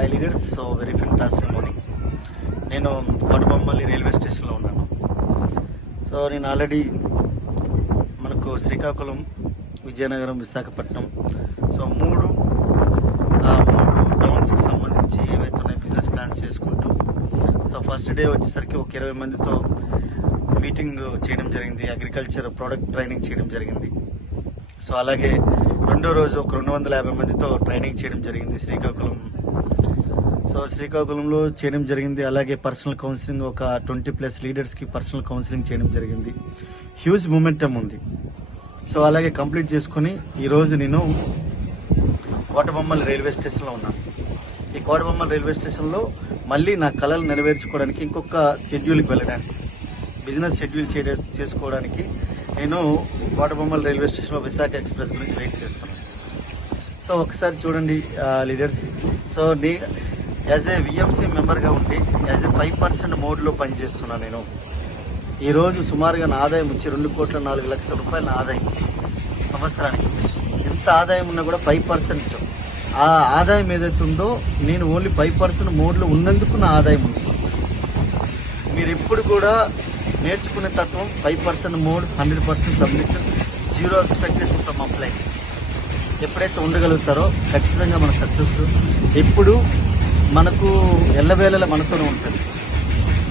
Hi leaders. So very fantastic morning. నేను కోటబొమ్మల్లి railway స్టేషన్లో ఉన్నాను. సో నేను ఆల్రెడీ మనకు శ్రీకాకుళం, విజయనగరం, విశాఖపట్నం, సో మూడు టౌన్స్కి సంబంధించి ఏవైతే ఉన్నాయో బిజినెస్ ప్లాన్స్ చేసుకుంటూ, సో ఫస్ట్ డే వచ్చేసరికి ఒక 20 మందితో మీటింగ్ చేయడం జరిగింది. అగ్రికల్చర్ ప్రోడక్ట్ ట్రైనింగ్ చేయడం జరిగింది. సో అలాగే రెండో రోజు ఒక 250 మందితో ట్రైనింగ్ చేయడం జరిగింది శ్రీకాకుళం. సో శ్రీకాకుళంలో చేయడం జరిగింది. అలాగే పర్సనల్ కౌన్సిలింగ్ ఒక 20+ లీడర్స్కి పర్సనల్ కౌన్సిలింగ్ చేయడం జరిగింది. హ్యూజ్ మూమెంటం ఉంది. సో అలాగే కంప్లీట్ చేసుకుని ఈరోజు నేను కోటబొమ్మల్లి రైల్వే స్టేషన్లో ఉన్నాను. ఈ కోటబొమ్మల్లి రైల్వే స్టేషన్లో మళ్ళీ నా కళలు నెరవేర్చుకోవడానికి, ఇంకొక షెడ్యూల్కి వెళ్ళడానికి, బిజినెస్ షెడ్యూల్ చేసుకోవడానికి నేను కోటబొమ్మల్లి రైల్వే స్టేషన్లో విశాఖ ఎక్స్ప్రెస్ గురించి వెయిట్ చేస్తున్నాను. సో ఒకసారి చూడండి leaders. So as a VMC మెంబర్గా ఉండి యాజ్ ఏ 5% మోడ్లో పనిచేస్తున్నాను. నేను ఈరోజు సుమారుగా నా ఆదాయం వచ్చి 2,04,00,000 రూపాయల నా ఆదాయం సంవత్సరానికి. ఎంత ఆదాయం ఉన్నా కూడా 5%, ఆ ఆదాయం ఏదైతే ఉందో నేను ఓన్లీ 5% మోడ్లో ఉన్నందుకు నా ఆదాయం ఉంది. మీరు ఎప్పుడు కూడా నేర్చుకునే తత్వం 5% mode, 100% submission, 0 expectation from apply. ఎప్పుడైతే ఉండగలుగుతారో ఖచ్చితంగా మన సక్సెస్ ఎప్పుడు మనకు ఎల్లవేళలా మనతోనే ఉంటుంది.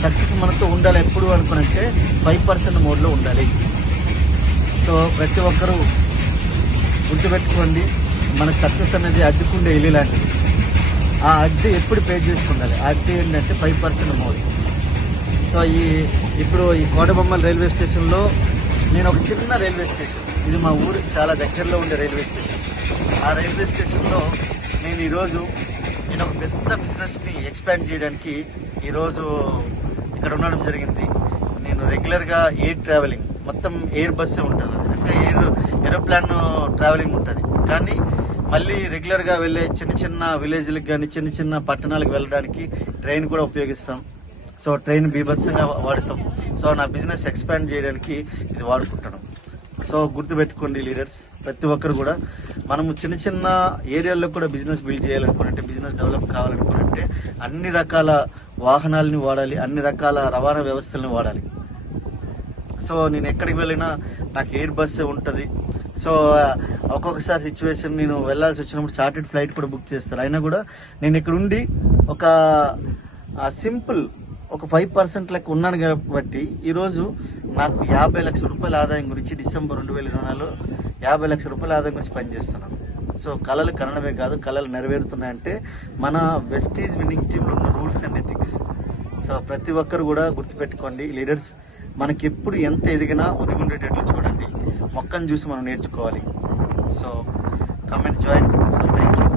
సక్సెస్ మనతో ఉండాలి ఎప్పుడు అనుకునంటే 5% మోడ్లో ఉండాలి. సో ప్రతి ఒక్కరూ గుర్తుపెట్టుకోండి, మనకు సక్సెస్ అనేది అద్దెకుండే ఇల్లు లాంటిది. ఆ అద్దె ఎప్పుడు పే చేసి ఉండాలి. ఆ అద్దె ఏంటంటే 5% మోడ్. సో ఇప్పుడు ఈ కోటబొమ్మల్లి రైల్వే స్టేషన్లో నేను ఒక చిన్న రైల్వే స్టేషన్, ఇది మా ఊరికి చాలా దగ్గరలో ఉండే రైల్వే స్టేషన్. ఆ రైల్వే స్టేషన్లో నేను ఈరోజు ఒక పెద్ద బిజినెస్ని ఎక్స్పాండ్ చేయడానికి ఈరోజు ఇక్కడ ఉండడం జరిగింది. నేను రెగ్యులర్గా ఎయిర్ ట్రావెలింగ్, మొత్తం ఎయిర్ బస్సే ఉంటుంది, అంటే ఏరోప్లాన్ ట్రావెలింగ్ ఉంటుంది. కానీ మళ్ళీ రెగ్యులర్గా వెళ్ళే చిన్న విలేజ్లకు కానీ చిన్న పట్టణాలకు వెళ్ళడానికి ట్రైన్ కూడా ఉపయోగిస్తాం. సో ట్రైన్ బీభత్సంగా వాడతాం. సో నా బిజినెస్ ఎక్స్పాండ్ చేయడానికి ఇది వాడుకుంటాను. సో గుర్తుపెట్టుకోండి లీడర్స్, ప్రతి ఒక్కరు కూడా మనము చిన్న ఏరియాల్లో కూడా బిజినెస్ బిల్డ్ చేయాలనుకుంటే, బిజినెస్ డెవలప్ కావాలనుకుంటే అన్ని రకాల వాహనాలని వాడాలి, అన్ని రకాల రవాణా వ్యవస్థలను వాడాలి. సో నేను ఎక్కడికి వెళ్ళినా నాకు ఎయిర్ బస్సే ఉంటుంది. సో ఒక్కొక్కసారి సిచ్యువేషన్ నేను వెళ్ళాల్సి వచ్చినప్పుడు చార్టెడ్ ఫ్లైట్ కూడా బుక్ చేస్తారు. అయినా కూడా నేను ఇక్కడ ఉండి ఒక సింపుల్ ఒక 5% లెక్క ఉన్నాను కాబట్టి ఈరోజు నాకు 50 లక్షల రూపాయల ఆదాయం గురించి, డిసెంబర్ 2024లో 50 లక్షల రూపాయల ఆదాయం గురించి పనిచేస్తున్నాను. సో కళలు కనడమే కాదు, కళలు నెరవేరుతున్నాయంటే మన వెస్టీజ్ విన్నింగ్ టీంలో ఉన్న రూల్స్ అండ్ ఎథిక్స్. సో ప్రతి ఒక్కరు కూడా గుర్తుపెట్టుకోండి లీడర్స్, మనకి ఎప్పుడు ఎంత ఎదిగినా ఒదిగుండేటట్లు చూడండి. మొక్కను చూసి మనం నేర్చుకోవాలి. So come and join. So thank you.